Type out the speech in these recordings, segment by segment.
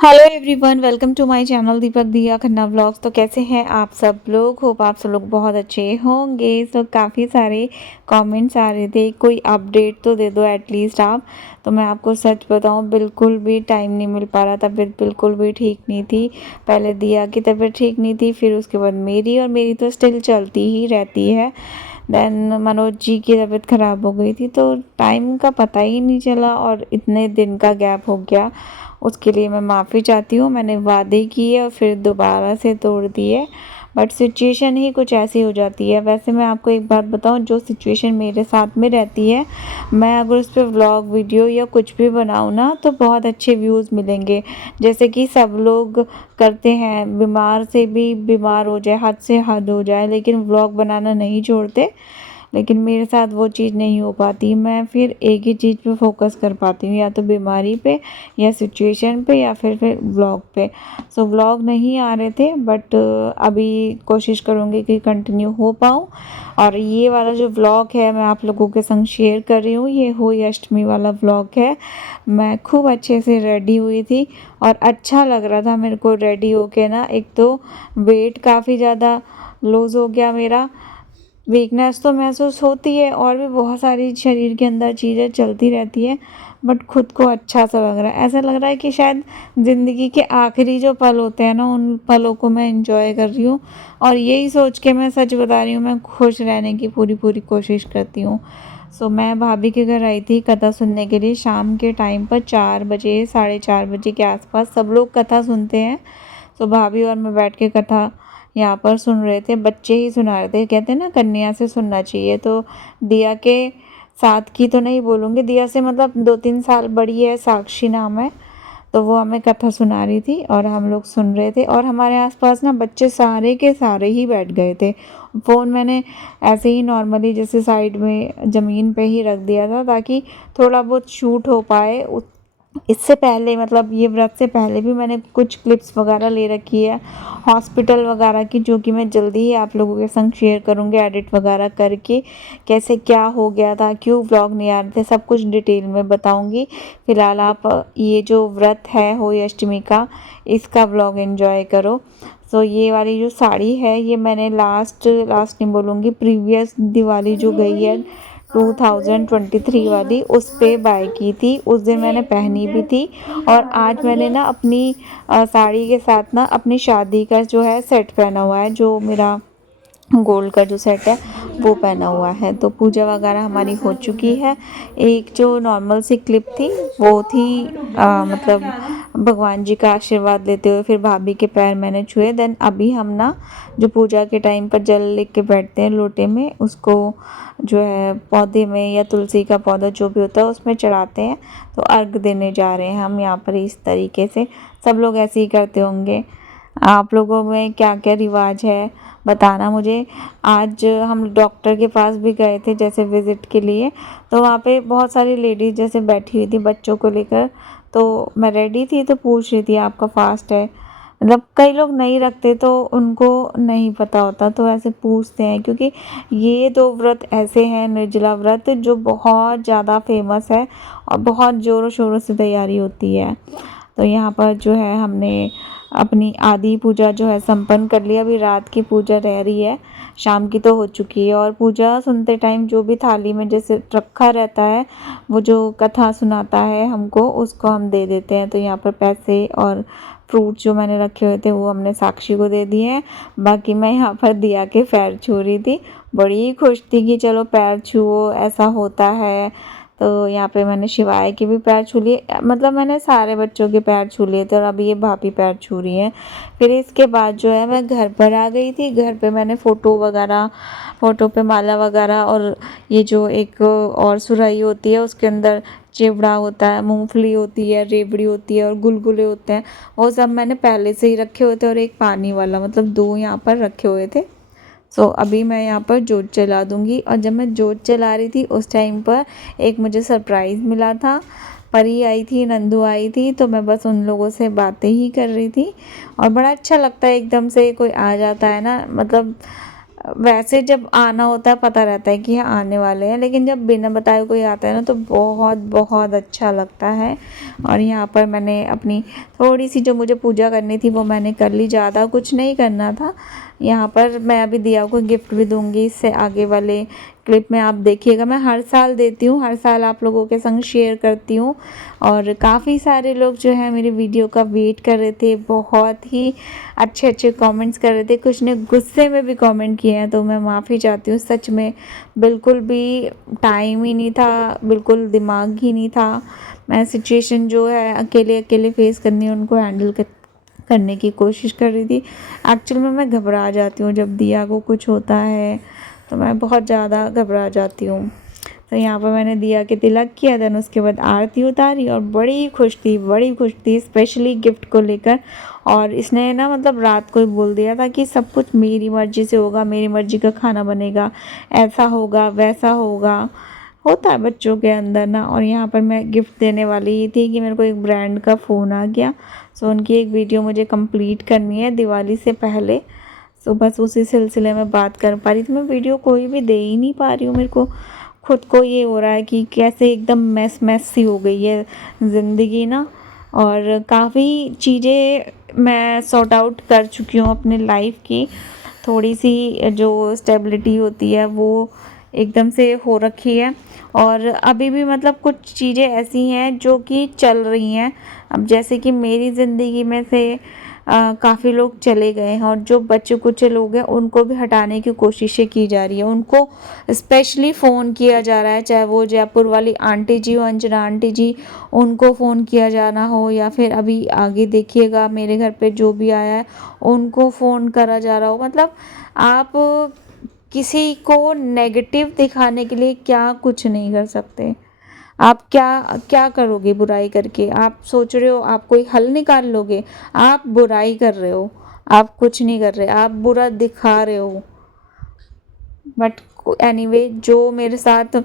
Hello everyone, welcome to my channel Deepak Diya Khanna vlogs. तो कैसे हैं आप सब लोग? होप आप सब लोग बहुत अच्छे होंगे। तो काफ़ी सारे कमेंट्स आ रहे थे, कोई अपडेट तो दे दो एटलीस्ट आप। तो मैं आपको सच बताऊं, बिल्कुल भी टाइम नहीं मिल पा रहा। तबीयत बिल्कुल भी ठीक नहीं थी। पहले दिया की तबीयत ठीक नहीं थी, फिर उसके बाद मेरी, और मेरी तो स्टिल चलती ही रहती है। देन मनोज जी की तबीयत ख़राब हो गई थी, तो टाइम का पता ही नहीं चला और इतने दिन का गैप हो गया। उसके लिए मैं माफ़ी चाहती हूँ। मैंने वादे किए और फिर दोबारा से तोड़ दिए, बट सिचुएशन ही कुछ ऐसी हो जाती है। वैसे मैं आपको एक बात बताऊँ, जो सिचुएशन मेरे साथ में रहती है, मैं अगर उस पर व्लॉग वीडियो या कुछ भी बनाऊँ ना, तो बहुत अच्छे व्यूज़ मिलेंगे। जैसे कि सब लोग करते हैं, बीमार से भी बीमार हो जाए, हद से हद हो जाए, लेकिन व्लॉग बनाना नहीं छोड़ते। लेकिन मेरे साथ वो चीज़ नहीं हो पाती। मैं फिर एक ही चीज़ पे फोकस कर पाती हूँ, या तो बीमारी पे, या सिचुएशन पे, या फिर व्लॉग पे। सो व्लॉग नहीं आ रहे थे, बट अभी कोशिश करूँगी कि कंटिन्यू हो पाऊँ। और ये वाला जो व्लॉग है, मैं आप लोगों के संग शेयर कर रही हूँ। ये होली अष्टमी वाला व्लॉग है। मैं खूब अच्छे से रेडी हुई थी और अच्छा लग रहा था मेरे को रेडी होके ना। एक तो वेट काफ़ी ज़्यादा लूज़ हो गया मेरा। वीकनेस तो महसूस होती है, और भी बहुत सारी शरीर के अंदर चीज़ें चलती रहती है, बट खुद को अच्छा सा लग रहा है। ऐसा लग रहा है कि शायद ज़िंदगी के आखिरी जो पल होते हैं ना, उन पलों को मैं एंजॉय कर रही हूँ। और यही सोच के, मैं सच बता रही हूँ, मैं खुश रहने की पूरी पूरी कोशिश करती हूँ। सो मैं भाभी के घर आई थी कथा सुनने के लिए। शाम के टाइम पर 4 बजे, 4:30 बजे के आसपास सब लोग कथा सुनते हैं। तो भाभी और मैं बैठ के कथा यहाँ पर सुन रहे थे। बच्चे ही सुना रहे थे। कहते हैं ना, कन्या से सुनना चाहिए। तो दिया के साथ की तो नहीं बोलूँगी, दिया से मतलब 2-3 साल बड़ी है, साक्षी नाम है। तो वो हमें कथा सुना रही थी और हम लोग सुन रहे थे। और हमारे आसपास ना बच्चे सारे के सारे ही बैठ गए थे। फ़ोन मैंने ऐसे ही नॉर्मली जैसे साइड में ज़मीन पे ही रख दिया था, ताकि थोड़ा बहुत शूट हो पाए। इससे पहले, मतलब ये व्रत से पहले भी मैंने कुछ क्लिप्स वगैरह ले रखी है हॉस्पिटल वगैरह की, जो कि मैं जल्दी ही आप लोगों के संग शेयर करूँगी एडिट वगैरह करके। कैसे क्या हो गया था, क्यों व्लॉग नहीं आ रहे थे, सब कुछ डिटेल में बताऊँगी। फ़िलहाल आप ये जो व्रत है होली अष्टमी का, इसका व्लॉग एंजॉय करो। सो ये वाली जो साड़ी है, ये मैंने लास्ट लास्ट नहीं बोलूँगी, प्रीवियस दिवाली जो गई है 2023 वाली, उस पे बाय की थी। उस दिन मैंने पहनी भी थी। और आज मैंने ना अपनी साड़ी के साथ ना अपनी शादी का जो है सेट पहना हुआ है, जो मेरा गोल्ड का जो सेट है वो पहना हुआ है। तो पूजा वगैरह हमारी हो चुकी है। एक जो नॉर्मल सी क्लिप थी, वो थी मतलब भगवान जी का आशीर्वाद लेते हुए, फिर भाभी के पैर मैंने छुए। देन अभी हम ना जो पूजा के टाइम पर जल लेके बैठते हैं लोटे में, उसको जो है पौधे में, या तुलसी का पौधा जो भी होता है उसमें चढ़ाते हैं। तो अर्घ देने जा रहे हैं हम यहाँ पर इस तरीके से। सब लोग ऐसे ही करते होंगे। आप लोगों में क्या क्या रिवाज है बताना मुझे। आज हम डॉक्टर के पास भी गए थे, जैसे विज़िट के लिए। तो वहाँ पे बहुत सारी लेडीज़ जैसे बैठी हुई थी बच्चों को लेकर। तो मैं रेडी थी, तो पूछ रही थी आपका फास्ट है? मतलब कई लोग नहीं रखते, तो उनको नहीं पता होता, तो ऐसे पूछते हैं। क्योंकि ये दो व्रत ऐसे हैं, निर्जला व्रत, जो बहुत ज़्यादा फेमस है और बहुत ज़ोरों शोरों से तैयारी होती है। तो यहाँ पर जो है हमने अपनी आदि पूजा जो है संपन्न कर लिया। अभी रात की पूजा रह रही है, शाम की तो हो चुकी है। और पूजा सुनते टाइम जो भी थाली में जैसे रखा रहता है, वो जो कथा सुनाता है हमको, उसको हम दे देते हैं। तो यहाँ पर पैसे और फ्रूट जो मैंने रखे हुए थे, वो हमने साक्षी को दे दिए हैं। बाकी मैं यहाँ पर दिया के पैर छू रही थी। बड़ी खुश थी कि चलो पैर छुओ, ऐसा होता है। तो यहाँ पे मैंने शिवाय के भी पैर छू लिए, मतलब मैंने सारे बच्चों के पैर छू लिए थे। और अभी ये भाभी पैर छू रही हैं। फिर इसके बाद जो है मैं घर पर आ गई थी। घर पे मैंने फ़ोटो वगैरह, फ़ोटो पे माला वगैरह, और ये जो एक और सुराही होती है, उसके अंदर चिवड़ा होता है, मूंगफली होती है, रेवड़ी होती है, और गुलगुले होते हैं, वो सब मैंने पहले से ही रखे हुए थे। और एक पानी वाला, मतलब दो यहाँ पर रखे हुए थे। अभी मैं यहाँ पर जोत जला दूँगी। और जब मैं जोत जला रही थी, उस टाइम पर एक मुझे सरप्राइज़ मिला था। परी आई थी, नंदू आई थी, तो मैं बस उन लोगों से बातें ही कर रही थी। और बड़ा अच्छा लगता है, एकदम से कोई आ जाता है ना, मतलब वैसे जब आना होता है पता रहता है कि ये आने वाले हैं, लेकिन जब बिना बताए कोई आता है ना तो बहुत बहुत अच्छा लगता है। और यहाँ पर मैंने अपनी थोड़ी सी जो मुझे पूजा करनी थी वो मैंने कर ली, ज़्यादा कुछ नहीं करना था। यहाँ पर मैं अभी दिया को गिफ्ट भी दूंगी, इससे आगे वाले क्लिप में आप देखिएगा। मैं हर साल देती हूँ, हर साल आप लोगों के संग शेयर करती हूँ। और काफ़ी सारे लोग जो है मेरी वीडियो का वेट कर रहे थे, बहुत ही अच्छे अच्छे कमेंट्स कर रहे थे, कुछ ने गुस्से में भी कमेंट किए हैं, तो मैं माफ़ी चाहती हूँ। सच में बिल्कुल भी टाइम ही नहीं था, बिल्कुल दिमाग ही नहीं था। मैं सिचुएशन जो है अकेले अकेले फेस करनी है, उनको हैंडल करने की कोशिश कर रही थी। एक्चुअल में मैं घबरा जाती हूँ जब दिया को कुछ होता है, तो मैं बहुत ज़्यादा घबरा जाती हूँ। तो यहाँ पर मैंने दिया के तिलक किया, देन उसके बाद आरती उतारी और बड़ी खुश थी, बड़ी खुश थी, स्पेशली गिफ्ट को लेकर। और इसने ना मतलब रात को ही बोल दिया था कि सब कुछ मेरी मर्ज़ी से होगा, मेरी मर्ज़ी का खाना बनेगा, ऐसा होगा वैसा होगा, होता है बच्चों के अंदर ना। और यहाँ पर मैं गिफ्ट देने वाली ही थी कि मेरे को एक ब्रांड का फ़ोन आ गया। सो उनकी एक वीडियो मुझे कंप्लीट करनी है दिवाली से पहले। सो बस उसी सिलसिले में बात कर पा रही थी। मैं वीडियो कोई भी दे ही नहीं पा रही हूँ, मेरे को खुद को ये हो रहा है कि कैसे एकदम मैस सी हो गई है ज़िंदगी ना। और काफ़ी चीज़ें मैं सॉर्ट आउट कर चुकी हूँ अपने लाइफ की। थोड़ी सी जो स्टेबिलिटी होती है वो एकदम से हो रखी है। और अभी भी मतलब कुछ चीज़ें ऐसी हैं जो कि चल रही हैं। अब जैसे कि मेरी ज़िंदगी में से काफ़ी लोग चले गए हैं, और जो बच्चे कुचे लोग हैं उनको भी हटाने की कोशिशें की जा रही है। उनको स्पेशली फ़ोन किया जा रहा है, चाहे वो जयपुर वाली आंटी जी हो, अंजना आंटी जी, उनको फ़ोन किया जाना हो, या फिर अभी आगे देखिएगा मेरे घर पे जो भी आया है उनको फ़ोन करा जा रहा हो। मतलब आप किसी को नेगेटिव दिखाने के लिए क्या कुछ नहीं कर सकते। आप क्या क्या करोगे बुराई करके? आप सोच रहे हो आप कोई हल निकाल लोगे? आप बुराई कर रहे हो, आप कुछ नहीं कर रहे, आप बुरा दिखा रहे हो। बट एनीवे जो मेरे साथ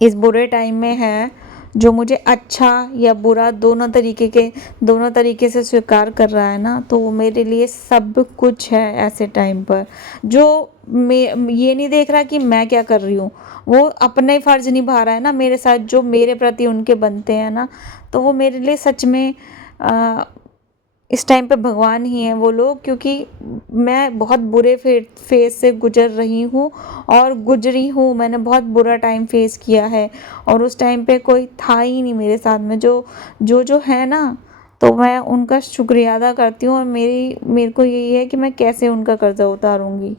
इस बुरे टाइम में है, जो मुझे अच्छा या बुरा दोनों तरीके से स्वीकार कर रहा है ना, तो वो मेरे लिए सब कुछ है ऐसे टाइम पर। जो मैं ये नहीं देख रहा कि मैं क्या कर रही हूँ, वो अपने फ़र्ज़ निभा रहा है ना मेरे साथ, जो मेरे प्रति उनके बनते हैं ना, तो वो मेरे लिए सच में अ, इस टाइम पे भगवान ही हैं वो लोग। क्योंकि मैं बहुत बुरे फेज़ से गुज़र रही हूँ और गुज़री हूँ। मैंने बहुत बुरा टाइम फेस किया है, और उस टाइम पे कोई था ही नहीं मेरे साथ में जो है ना, तो मैं उनका शुक्रिया अदा करती हूँ। और मेरे को यही है कि मैं कैसे उनका कर्ज़ा उतारूँगी।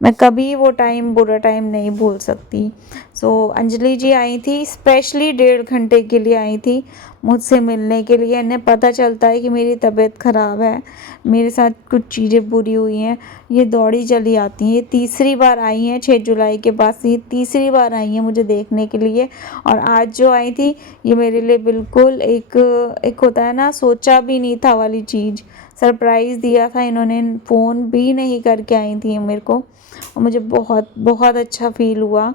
मैं कभी वो टाइम बुरा टाइम नहीं भूल सकती। सो अंजलि जी आई थी, स्पेशली 1.5 घंटे के लिए आई थी मुझसे मिलने के लिए। इन्हें पता चलता है कि मेरी तबीयत ख़राब है, मेरे साथ कुछ चीज़ें बुरी हुई हैं, ये दौड़ी चली आती हैं। ये तीसरी बार आई हैं 6 जुलाई के बाद से, ये तीसरी बार आई हैं मुझे देखने के लिए। और आज जो आई थी ये मेरे लिए बिल्कुल एक होता है ना, सोचा भी नहीं था वाली चीज़, सरप्राइज़ दिया था इन्होंने। फ़ोन भी नहीं करके आई थी मेरे को, और मुझे बहुत बहुत अच्छा फ़ील हुआ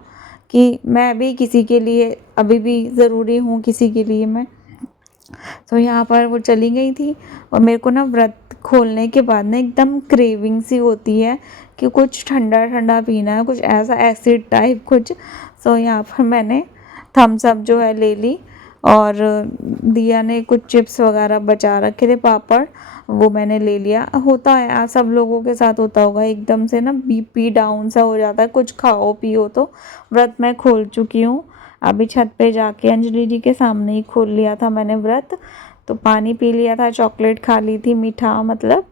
कि मैं भी किसी के लिए अभी भी ज़रूरी हूँ किसी के लिए मैं। तो यहाँ पर वो चली गई थी, और मेरे को ना व्रत खोलने के बाद ना एकदम क्रेविंग सी होती है कि कुछ ठंडा ठंडा पीना है, कुछ ऐसा एसिड टाइप कुछ। सो यहाँ पर मैंने थम्स अप जो है ले ली, और दिया ने कुछ चिप्स वगैरह बचा रखे थे, पापड़, वो मैंने ले लिया। होता है आज सब लोगों के साथ होता होगा, एकदम से ना बीपी डाउन सा हो जाता है कुछ खाओ पियो तो। व्रत मैं खोल चुकी हूँ, अभी छत पे जाके अंजलि जी के सामने ही खोल लिया था मैंने व्रत। तो पानी पी लिया था, चॉकलेट खा ली थी, मीठा मतलब।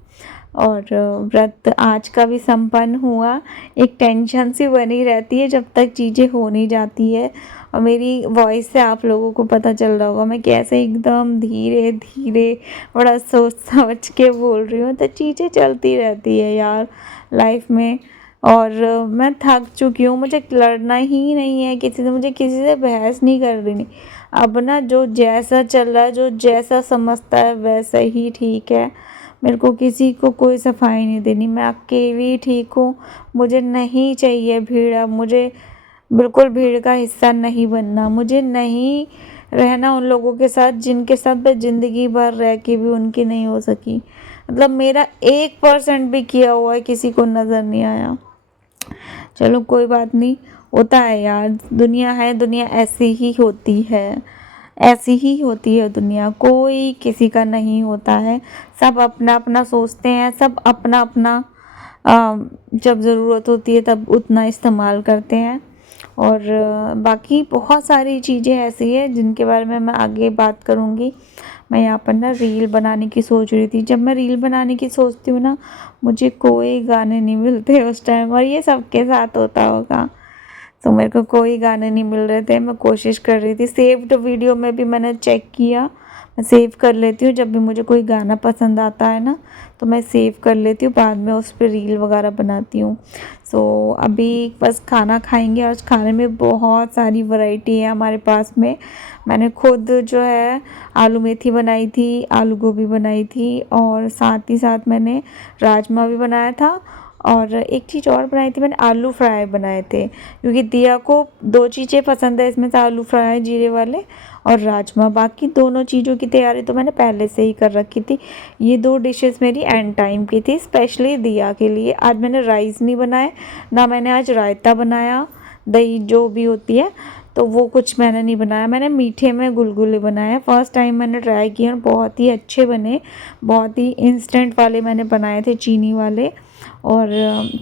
और व्रत आज का भी संपन्न हुआ। एक टेंशन सी बनी रहती है जब तक चीज़ें हो नहीं जाती है। और मेरी वॉइस से आप लोगों को पता चल रहा होगा मैं कैसे एकदम धीरे धीरे बड़ा सोच समझ के बोल रही हूँ। तो चीज़ें चलती रहती है यार लाइफ में। और मैं थक चुकी हूँ, मुझे लड़ना ही नहीं है किसी से, मुझे किसी से बहस नहीं कर रही। अब ना जो जैसा चल रहा है, जो जैसा समझता है वैसा ही ठीक है। मेरे को किसी को कोई सफाई नहीं देनी, मैं अकेली ठीक हूँ। मुझे नहीं चाहिए भीड़, अब मुझे बिल्कुल भीड़ का हिस्सा नहीं बनना। मुझे नहीं रहना उन लोगों के साथ जिनके साथ मैं ज़िंदगी भर रह के भी उनकी नहीं हो सकी। मतलब मेरा 1% भी किया हुआ है किसी को नज़र नहीं आया। चलो कोई बात नहीं, होता है यार, दुनिया है, दुनिया ऐसी ही होती है, ऐसी ही होती है दुनिया, कोई किसी का नहीं होता है। सब अपना अपना सोचते हैं, सब अपना अपना जब ज़रूरत होती है तब उतना इस्तेमाल करते हैं। और बाकी बहुत सारी चीज़ें ऐसी हैं जिनके बारे में मैं आगे बात करूँगी। मैं यहाँ पर ना रील बनाने की सोच रही थी। जब मैं रील बनाने की सोचती हूँ ना, मुझे कोई गाने नहीं मिलते उस टाइम, और ये सबके साथ होता होगा। तो मेरे को कोई गाने नहीं मिल रहे थे। मैं कोशिश कर रही थी, सेव्ड वीडियो में भी मैंने चेक किया, मैं सेव कर लेती हूँ जब भी मुझे कोई गाना पसंद आता है ना, तो मैं सेव कर लेती हूँ, बाद में उस पर रील वगैरह बनाती हूँ। सो अभी बस खाना खाएंगे, और खाने में बहुत सारी वैरायटी है हमारे पास में। मैंने खुद जो है आलू मेथी बनाई थी, आलू गोभी बनाई थी, और साथ ही साथ मैंने राजमा भी बनाया था, और एक चीज़ और बनाई थी मैंने, आलू फ्राई बनाए थे, क्योंकि दिया को दो चीज़ें पसंद है इसमें से, आलू फ्राई जीरे वाले और राजमा। बाकी दोनों चीज़ों की तैयारी तो मैंने पहले से ही कर रखी थी। ये दो डिशेस मेरी एंड टाइम की थी, स्पेशली दिया के लिए। आज मैंने राइस नहीं बनाए, ना मैंने आज रायता बनाया, दही जो भी होती है, तो वो कुछ मैंने नहीं बनाया। मैंने मीठे में गुलगुले बनाए, फर्स्ट टाइम मैंने ट्राई किए और बहुत ही अच्छे बने। बहुत ही इंस्टेंट वाले मैंने बनाए थे, चीनी वाले, और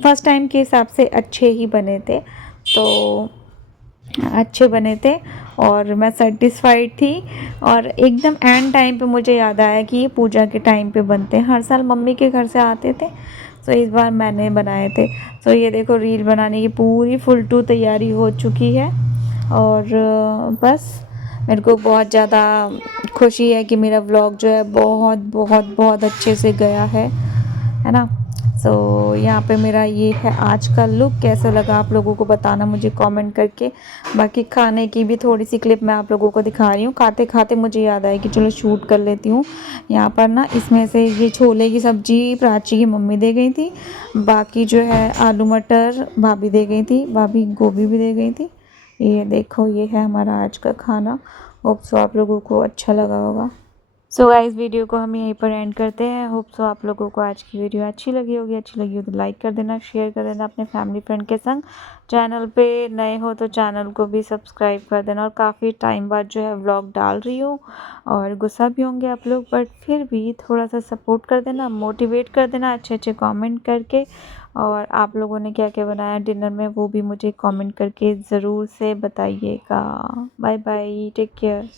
फर्स्ट टाइम के हिसाब से अच्छे ही बने थे, तो अच्छे बने थे और मैं सेटिस्फाइड थी। और एकदम एंड टाइम पे मुझे याद आया कि ये पूजा के टाइम पे बनते हैं, हर साल मम्मी के घर से आते थे, तो इस बार मैंने बनाए थे। तो ये देखो, रील बनाने की पूरी फुल टू तैयारी हो चुकी है, और बस मेरे को बहुत ज़्यादा खुशी है कि मेरा व्लॉग जो है बहुत बहुत बहुत अच्छे से गया है ना। सो यहाँ पे मेरा ये है आज का लुक। कैसा लगा आप लोगों को बताना मुझे कमेंट करके। बाकी खाने की भी थोड़ी सी क्लिप मैं आप लोगों को दिखा रही हूँ। खाते खाते मुझे याद आया कि चलो शूट कर लेती हूँ। यहाँ पर ना इसमें से ये छोले की सब्ज़ी प्राची की मम्मी दे गई थी, बाकी जो है आलू मटर भाभी दे गई थी, भाभी गोभी भी दे गई थी। ये देखो, ये है हमारा आज का खाना। होप सो आप लोगों को अच्छा लगा होगा। सो गाइस, वीडियो को हम यहीं पर एंड करते हैं। होप सो आप लोगों को आज की वीडियो अच्छी लगी होगी। अच्छी लगी हो तो लाइक कर देना, शेयर कर देना अपने फैमिली फ्रेंड के संग। चैनल पे नए हो तो चैनल को भी सब्सक्राइब कर देना। और काफ़ी टाइम बाद जो है व्लॉग डाल रही हूँ, और गुस्सा भी होंगे आप लोग, बट फिर भी थोड़ा सा सपोर्ट कर देना, मोटिवेट कर देना अच्छे अच्छे कॉमेंट करके। और आप लोगों ने क्या क्या बनाया डिनर में वो भी मुझे कॉमेंट करके ज़रूर से बताइएगा। Bye bye, take care.